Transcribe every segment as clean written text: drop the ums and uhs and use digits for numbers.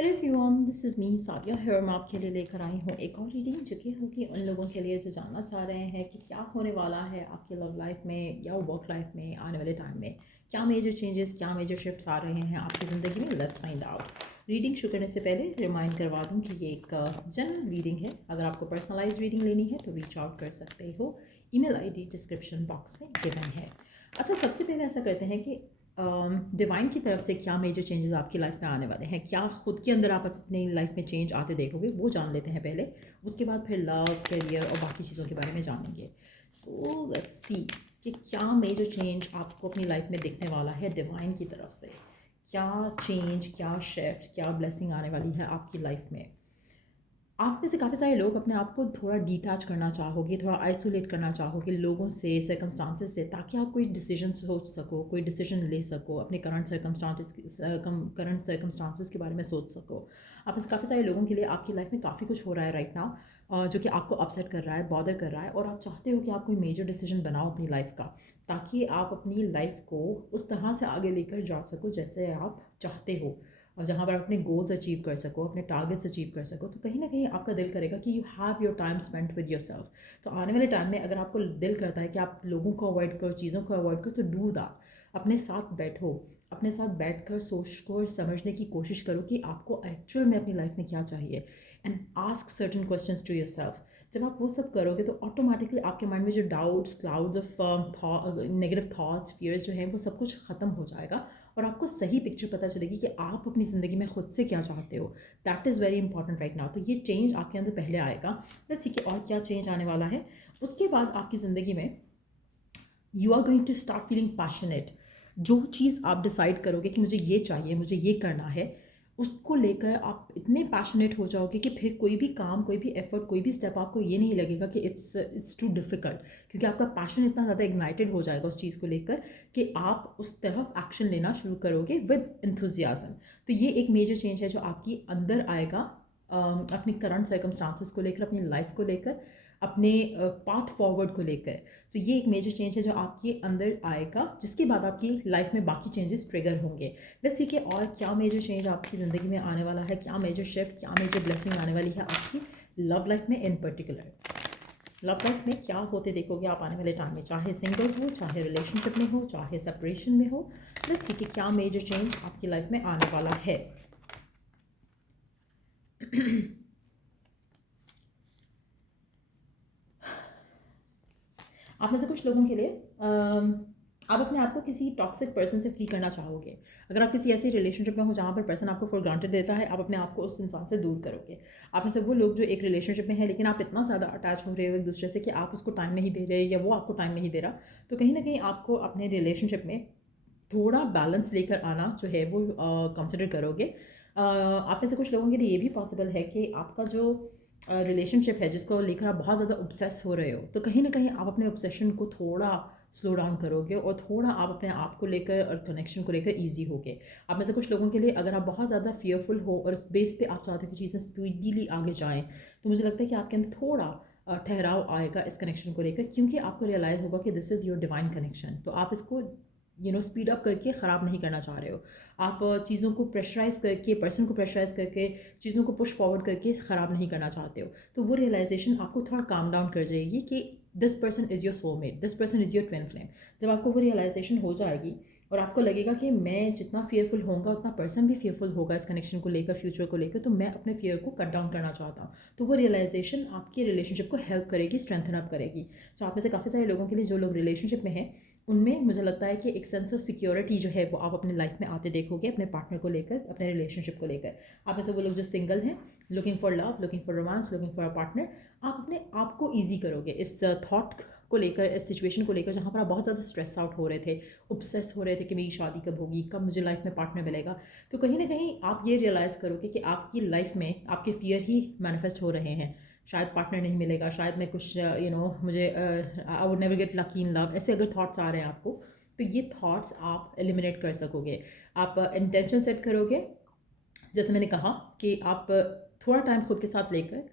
Hello everyone, this is me Sadia here. मैं आपके लिए लेकर आई हूँ एक और रीडिंग जो कि होगी उन लोगों के लिए जो जानना चाह रहे हैं कि क्या होने वाला है आपकी लव लाइफ में या वर्क लाइफ में आने वाले टाइम में। क्या मेजर चेंजेस, क्या मेजर शिफ्ट्स आ रहे हैं आपकी ज़िंदगी में। Let's find out. रीडिंग शुरू करने से पहले रिमाइंड करवा दूँ कि ये एक जनरल रीडिंग है। अगर आपको पर्सनलाइज रीडिंग लेनी है तो रीच आउट कर सकते हो। ईमेल आईडी डिस्क्रिप्शन बॉक्स में गिवन है। अच्छा, सबसे पहले ऐसा करते हैं कि डिवाइन की तरफ से क्या मेजर चेंजेस आपकी लाइफ में आने वाले हैं, क्या खुद के अंदर आप अपनी लाइफ में चेंज आते देखोगे, वो जान लेते हैं पहले। उसके बाद फिर लव, करियर और बाकी चीज़ों के बारे में जानेंगे। सो लेट्स सी कि क्या मेजर चेंज आपको अपनी लाइफ में दिखने वाला है डिवाइन की तरफ से। क्या चेंज, क्या शिफ्ट, क्या ब्लेसिंग आने वाली है आपकी लाइफ में। आप में से काफ़ी सारे लोग अपने आप को थोड़ा डिटैच करना चाहोगे, थोड़ा आइसोलेट करना चाहोगे लोगों से, सर्कमस्टांसेस से, ताकि आप कोई डिसीजन सोच सको, कोई डिसीजन ले सको, अपने करंट सर्कमस्टांसेस के बारे में सोच सको। आप में से काफ़ी सारे लोगों के लिए आपकी लाइफ में काफ़ी कुछ हो रहा है राइट नाउ, जो कि आपको अपसेट कर रहा है, बॉदर कर रहा है, और आप चाहते हो कि आप कोई मेजर डिसीजन बनाओ अपनी लाइफ का, ताकि आप अपनी लाइफ को उस तरह से आगे लेकर जा सको जैसे आप चाहते हो, और जहाँ पर अपने गोल्स अचीव कर सको, अपने टारगेट्स अचीव कर सको। तो कहीं ना कहीं आपका दिल करेगा कि you have your time spent with your self. तो आने वाले टाइम में अगर आपको दिल करता है कि आप लोगों को अवॉइड करो, चीज़ों को अवॉइड करो, तो डू दैट। अपने साथ बैठो, अपने साथ बैठकर सोच को और समझने की कोशिश करो कि आपको एक्चुअल में अपनी लाइफ में क्या चाहिए, and ask certain questions to yourself. जब आप वो सब करोगे तो ऑटोमेटिकली आपके माइंड में जो doubts, clouds of negative thoughts, fears जो हैं, वो सब कुछ ख़त्म हो जाएगा, और आपको सही पिक्चर पता चलेगी कि आप अपनी ज़िंदगी में खुद से क्या चाहते हो। That is very important right now. तो ये चेंज आपके अंदर पहले आएगा। लेट्स सी कि और क्या चेंज आने वाला है। उसके बाद आपकी ज़िंदगी में you are going to start feeling passionate. जो चीज़ आप डिसाइड करोगे कि मुझे ये चाहिए, मुझे ये करना है, उसको लेकर आप इतने पैशनेट हो जाओगे कि फिर कोई भी काम, कोई भी एफर्ट, कोई भी स्टेप आपको ये नहीं लगेगा कि इट्स टू डिफ़िकल्ट, क्योंकि आपका पैशन इतना ज़्यादा इग्नाइटेड हो जाएगा उस चीज़ को लेकर कि आप उस तरफ एक्शन लेना शुरू करोगे विद इंथुजियाज़म। तो ये एक मेजर चेंज है जो आपकी अंदर आएगा, अपनी करंट सर्कमस्टांसिस को लेकर, अपनी लाइफ को लेकर, अपने पाथ फॉरवर्ड को लेकर। तो ये एक मेजर चेंज है जो आपके अंदर आएगा, जिसके बाद आपकी लाइफ में बाकी चेंजेस ट्रिगर होंगे। लेट्स सी कि और क्या मेजर चेंज आपकी ज़िंदगी में आने वाला है, क्या मेजर शिफ्ट, क्या मेजर ब्लेसिंग आने वाली है आपकी लव लाइफ में इन पर्टिकुलर। लव लाइफ में क्या होते देखोगे आप आने वाले टाइम में, चाहे सिंगल हो, चाहे रिलेशनशिप में हो, चाहे सेपरेशन में हो। लेट्स सी कि क्या मेजर चेंज आपकी लाइफ में आने वाला है। आप में से कुछ लोगों के लिए आप अपने आप को किसी टॉक्सिक पर्सन से फ्री करना चाहोगे। अगर आप किसी ऐसे रिलेशनशिप में हो जहाँ पर पर्सन आपको फॉर ग्रांटेड देता है, आप अपने आप को उस इंसान से दूर करोगे। आप में से वो लोग जो एक रिलेशनशिप में है लेकिन आप इतना ज़्यादा अटैच हो रहे हो एक दूसरे से कि आप उसको टाइम नहीं दे रहे, या वो आपको टाइम नहीं दे रहा, तो कहीं ना कहीं आपको अपने रिलेशनशिप में थोड़ा बैलेंस लेकर आना जो है वो कंसिडर करोगे। आप में से कुछ लोगों के लिए ये भी पॉसिबल है कि आपका जो रिलेशनशिप है जिसको लेकर आप बहुत ज़्यादा ऑब्सेस हो रहे हो, तो कहीं ना कहीं आप अपने ऑब्सेशन को थोड़ा स्लो डाउन करोगे, और थोड़ा आप अपने आप को लेकर और कनेक्शन को लेकर ईजी होगे। आप में से कुछ लोगों के लिए अगर आप बहुत ज़्यादा फियरफुल हो और उस बेस पे आप चाहते हो कि चीज़ें स्पीडीली आगे जाएँ, तो मुझे लगता है कि आपके अंदर थोड़ा ठहराव आएगा इस कनेक्शन को लेकर, क्योंकि आपको रियलाइज़ होगा कि this is your divine connection. तो आप इसको स्पीड अप करके ख़राब नहीं करना चाह रहे हो। आप चीज़ों को प्रेशराइज़ करके, पर्सन को प्रेशराइज़ करके, चीज़ों को पुश फॉरवर्ड करके ख़राब नहीं करना चाहते हो। तो वो रियलाइजेशन आपको थोड़ा काम डाउन कर जाएगी कि this person is your soulmate, this person is your twin flame. जब आपको वो रियलाइजेशन हो जाएगी और आपको लगेगा कि मैं जितना फियरफुल होऊंगा उतना पर्सन भी फियरफुल होगा इस कनेक्शन को लेकर, फ्यूचर को लेकर, तो मैं अपने फियर को कट डाउन करना चाहता हूँ, तो वो रियलाइजेशन आपकी रिलेशनशिप को हेल्प करेगी, स्ट्रेंथन अप करेगी। तो आप में से काफ़ी सारे लोगों के लिए जो लोग रिलेशनशिप में हैं, उनमें मुझे लगता है कि एक सेंस ऑफ सिक्योरिटी जो है वो आप अपने लाइफ में आते देखोगे, अपने पार्टनर को लेकर, अपने रिलेशनशिप को लेकर। आप में से वो लोग जो सिंगल हैं, looking for love, looking for romance, looking for a partner, आप अपने आप को ईजी करोगे इस थॉट को लेकर, इस सिचुएशन को लेकर जहाँ पर आप बहुत ज़्यादा स्ट्रेस आउट हो रहे थे, ऑब्सेस हो रहे थे कि मेरी शादी कब होगी, कब मुझे लाइफ में पार्टनर मिलेगा। तो कहीं ना कहीं आप ये रियलाइज़ करोगे कि आपकी लाइफ में आपके फियर ही मैनिफेस्ट हो रहे हैं। शायद पार्टनर नहीं मिलेगा, शायद मैं कुछ मुझे I would never get lucky in love, ऐसे अगर थॉट्स आ रहे हैं आपको, तो ये थॉट्स आप एलिमिनेट कर सकोगे। आप इंटेंशन सेट करोगे, जैसे मैंने कहा कि आप थोड़ा टाइम खुद के साथ लेकर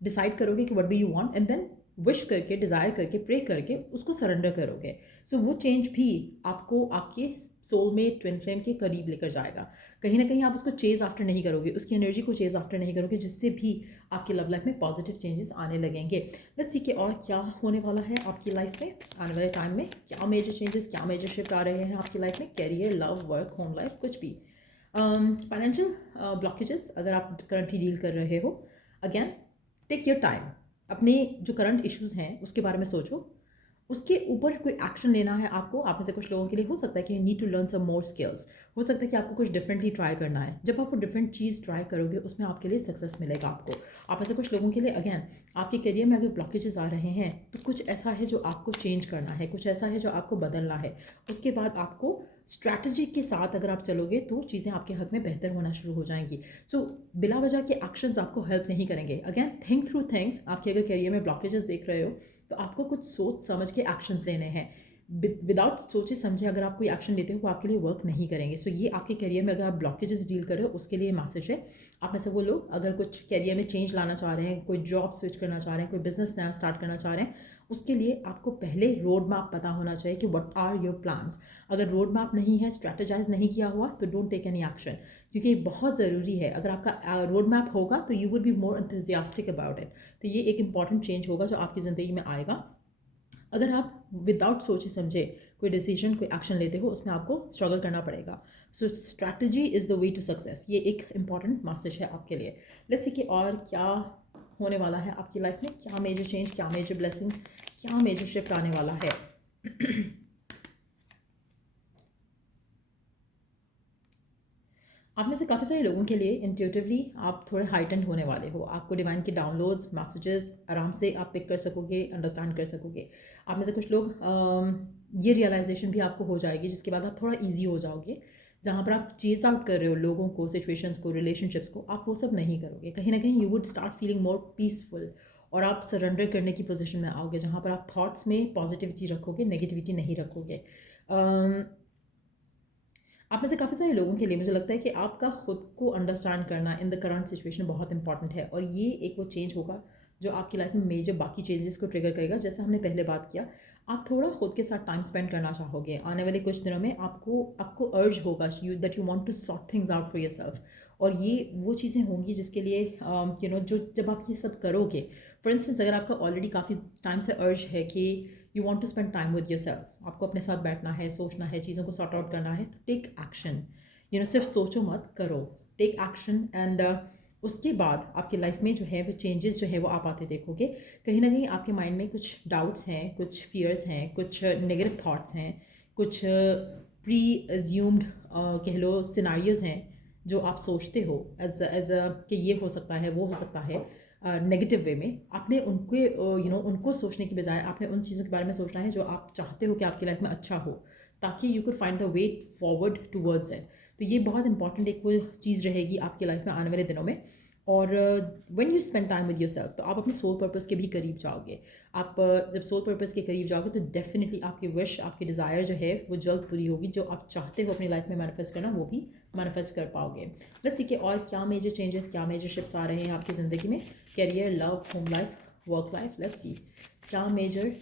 डिसाइड करोगे कि what do you want, and then wish करके, डिज़ायर करके, प्रे करके उसको सरेंडर करोगे, सो वो चेंज भी आपको आपके सोल में ट्विन फ्लेम के करीब लेकर जाएगा। कहीं ना कहीं आप उसको चेज़ आफ्टर नहीं करोगे, उसकी एनर्जी को चेज़ आफ्टर नहीं करोगे, जिससे भी आपकी लव लाइफ में पॉजिटिव चेंजेस आने लगेंगे। लेट्स सी कि और क्या होने वाला है आपकी लाइफ में आने वाले टाइम में, क्या मेजर चेंजेस, क्या मेजर शिफ्ट आ रहे हैं आपकी लाइफ में, career, love, work, home life, कुछ भी। फाइनेंशियल ब्लॉकेजेस अगर आप करंटली डील कर रहे हो, अगेन टेक योर टाइम, अपने जो करंट इश्यूज़ हैं उसके बारे में सोचो, उसके ऊपर कोई एक्शन लेना है आपको। आप में से कुछ लोगों के लिए हो सकता है कि you need to learn some more skills, हो सकता है कि आपको कुछ डिफरेंटली ट्राई करना है। जब आप वो डिफरेंट चीज़ ट्राई करोगे उसमें आपके लिए सक्सेस मिलेगा आपको। आप में से कुछ लोगों के लिए अगेन आपके करियर में अगर ब्लॉकेजेस आ रहे हैं तो कुछ ऐसा है जो आपको चेंज करना है, कुछ ऐसा है जो आपको बदलना है। उसके बाद आपको स्ट्रैटेजी के साथ अगर आप चलोगे तो चीज़ें आपके हक में बेहतर होना शुरू हो जाएंगी। सो बिला वजह के एक्शंस आपको हेल्प नहीं करेंगे। Again think through things. आपके अगर करियर में ब्लॉकेजेस देख रहे हो तो आपको कुछ सोच समझ के एक्शंस लेने हैं। विदाउट सोचे समझे अगर आप कोई एक्शन लेते हो वो आपके लिए वर्क नहीं करेंगे। सो ये आपके करियर में अगर आप ब्लॉकेजेस डील कर रहे हो उसके लिए मैसेज है। आप में से वो लोग अगर कुछ करियर में चेंज लाना चाह रहे हैं, कोई जॉब स्विच करना चाह रहे हैं, कोई बिजनेस नया स्टार्ट करना चाह रहे हैं, उसके लिए आपको पहले रोड मैप पता होना चाहिए कि व्हाट आर योर प्लान्स। अगर रोड मैप नहीं है, स्ट्रैटेजाइज नहीं किया हुआ, तो डोंट टेक एनी एक्शन, क्योंकि ये बहुत ज़रूरी है। अगर आपका रोड मैप होगा तो you will be more enthusiastic about it. तो ये एक इंपॉर्टेंट चेंज होगा जो आपकी ज़िंदगी में आएगा। अगर आप विदाउट सोचे समझे कोई डिसीजन, कोई एक्शन लेते हो, उसमें आपको स्ट्रगल करना पड़ेगा। So strategy is the way to success. ये एक इंपॉर्टेंट मैसेज है आपके लिए। लेट्स सी कि और क्या होने वाला है आपकी लाइफ में, क्या मेजर चेंज, क्या मेजर ब्लेसिंग, क्या मेजर शिफ्ट आने वाला है। आप में से काफ़ी सारे लोगों के लिए इंट्यूटिवली आप थोड़े हाइटेंड होने वाले हो। आपको डिवाइन के डाउनलोड्स, मैसेजेस आराम से आप पिक कर सकोगे, अंडरस्टैंड कर सकोगे। आप में से कुछ लोग ये रियलाइजेशन भी आपको हो जाएगी जिसके बाद आप थोड़ा ईजी हो जाओगे। जहाँ पर आप चेज आउट कर रहे हो लोगों को, सिचुएशंस को, रिलेशनशिप्स को, आप वो सब नहीं करोगे। कहीं ना कहीं you would start feeling more peaceful और आप सरेंडर करने की पोजीशन में आओगे, जहाँ पर आप थॉट्स में पॉजिटिविटी रखोगे, नेगेटिविटी नहीं रखोगे। आप में से काफ़ी सारे लोगों के लिए मुझे लगता है कि आपका खुद को अंडरस्टैंड करना इन द करंट सिचुएशन बहुत इंपॉर्टेंट है, और ये एक वो चेंज होगा जो आपकी लाइफ में मेजर बाकी चेंजेस को ट्रिगर करेगा। जैसे हमने पहले बात किया, आप थोड़ा खुद के साथ टाइम स्पेंड करना चाहोगे। आने वाले कुछ दिनों में आपको आपको अर्ज होगा that you want to sort things out for yourself, और ये वो चीज़ें होंगी जिसके लिए यू नो जो जब आप ये सब करोगे, फॉर इंस्टेंस अगर आपका ऑलरेडी काफ़ी टाइम से अर्ज है कि you want to spend time with your self, आपको अपने साथ बैठना है, सोचना है, चीज़ों को सॉर्ट आउट करना है, तो टेक एक्शन। सिर्फ सोचो मत, करो, टेक एक्शन। एंड उसके बाद आपकी लाइफ में जो है वो चेंजेस जो है वो आप आते देखोगे। कहीं ना कहीं आपके माइंड में कुछ डाउट्स हैं, कुछ फियर्स हैं, कुछ नेगेटिव थाट्स हैं, कुछ प्री एज्यूम्ड कह लो सिनारियोज़ हैं जो आप सोचते हो एज कि ये हो सकता है, वो हो सकता है, नेगेटिव वे में। आपने उनके उनको सोचने की बजाय आपने उन चीज़ों के बारे में सोचना है जो आप चाहते हो कि आपकी लाइफ में अच्छा हो, ताकि you could find the way forward towards it. तो ये बहुत इंपॉर्टेंट एक वो चीज़ रहेगी आपकी लाइफ में आने वाले दिनों में। और when you spend time with yourself तो आप अपने सोल पर्पस के भी करीब जाओगे। आप जब सोल पर्पस के करीब जाओगे तो डेफिनेटली आपकी विश, आपकी डिज़ायर जो है वो जल्द पूरी होगी। जो आप चाहते हो अपनी लाइफ में मैनिफेस्ट करना वो भी मैनिफेस्ट कर पाओगे। लेट्स सी कि और क्या मेजर चेंजेस, क्या मेजर शिफ्ट्स आ रहे हैं आपकी ज़िंदगी में, career, love, home life, work life. Let's see क्या मेजर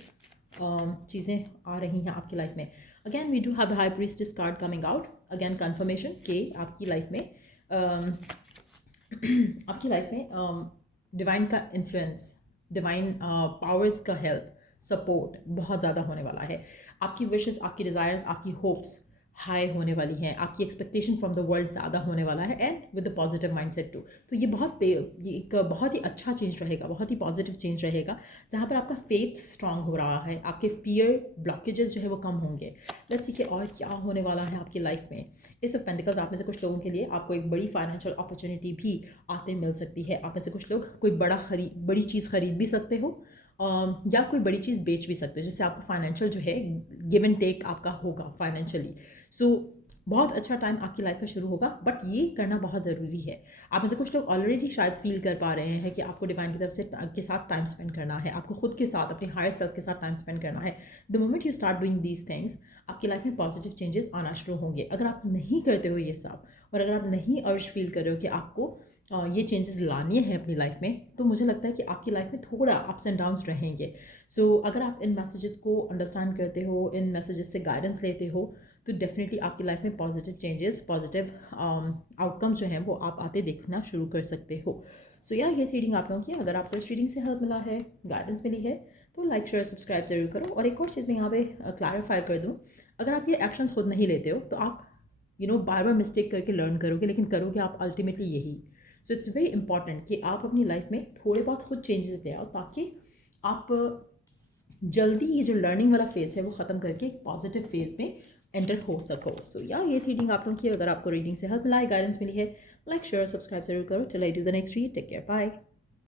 चीज़ें आ रही हैं आपकी लाइफ में। Again we do have the high priestess card coming out. Again confirmation कि आपकी लाइफ में आपकी लाइफ में डिवाइन का इन्फ्लुएंस, डिवाइन पावर्स का हेल्प, सपोर्ट बहुत ज़्यादा होने वाला है। आपकी विशेस, आपकी डिज़ायर्स, आपकी होप्स हाई होने वाली हैं। आपकी एक्सपेक्टेशन फ्रॉम द वर्ल्ड ज़्यादा होने वाला है, and with the positive mindset too. तो ये एक बहुत ही अच्छा चेंज रहेगा, बहुत ही पॉजिटिव चेंज रहेगा, जहाँ पर आपका फेथ स्ट्रांग हो रहा है, आपके फियर ब्लॉकेजेस जो है वो कम होंगे। लेट्स सी कि और क्या होने वाला है आपकी लाइफ में। इस ऑफ पेंटिकल्स, आप में से कुछ लोगों के लिए आपको एक बड़ी फाइनेंशियल अपॉर्चुनिटी भी आते मिल सकती है। आप में से कुछ लोग कोई बड़ी चीज़ खरीद भी सकते हो, या कोई बड़ी चीज़ बेच भी सकते हो, जिससे आपको फाइनेंशियल जो है गिव एंड टेक आपका होगा फाइनेंशियली। सो बहुत अच्छा टाइम आपकी लाइफ का शुरू होगा, बट ये करना बहुत ज़रूरी है। आप में से कुछ लोग ऑलरेडी शायद फील कर पा रहे हैं कि आपको डिवाइन की तरफ से के साथ टाइम स्पेंड करना है, आपको खुद के साथ, अपने हायर सेल्फ के साथ टाइम स्पेंड करना है। The moment you start doing these things, आपकी लाइफ में पॉजिटिव चेंजेस आना शुरू होंगे। अगर आप नहीं करते हो ये सब, और अगर आप नहीं अर्ज फील कर रहे हो कि आपको ये चेंजेस लानी है अपनी लाइफ में, तो मुझे लगता है कि आपकी लाइफ में थोड़ा अप्स एंड डाउन्स रहेंगे। सो अगर आप इन मैसेजेस को अंडरस्टैंड करते हो, इन मैसेजेस से गाइडेंस लेते हो, तो डेफिनेटली आपकी लाइफ में पॉजिटिव चेंजेस, पॉजिटिव आउटकम्स जो हैं वो आप आते देखना शुरू कर सकते हो। सो या ये रीडिंग आप लोगों की, अगर आपको इस रीडिंग से हेल्प मिला है, गाइडेंस मिली है, तो लाइक शेयर सब्सक्राइब ज़रूर करो। और एक और चीज़ मैं यहाँ पे क्लैरिफाई कर दूँ, अगर आप ये एक्शंस खुद नहीं लेते हो तो आप बार बार मिस्टेक करके लर्न करोगे, लेकिन करोगे आप अल्टीमेटली यही। सो इट्स वेरी इंपॉर्टेंट कि आप अपनी लाइफ में थोड़े बहुत खुद चेंजेस ले आओ, ताकि आप जल्दी ये जो लर्निंग वाला फेज़ है वो ख़त्म करके एक पॉजिटिव फेज़ में एंटर हो सको। सो या ये थी रीडिंग आप लोगों की। अगर आपको रीडिंग से हेल्प मिला है, गाइडेंस मिली है, लाइक शेयर सब्सक्राइब जरूर करो। Till I do the next read, take care, bye.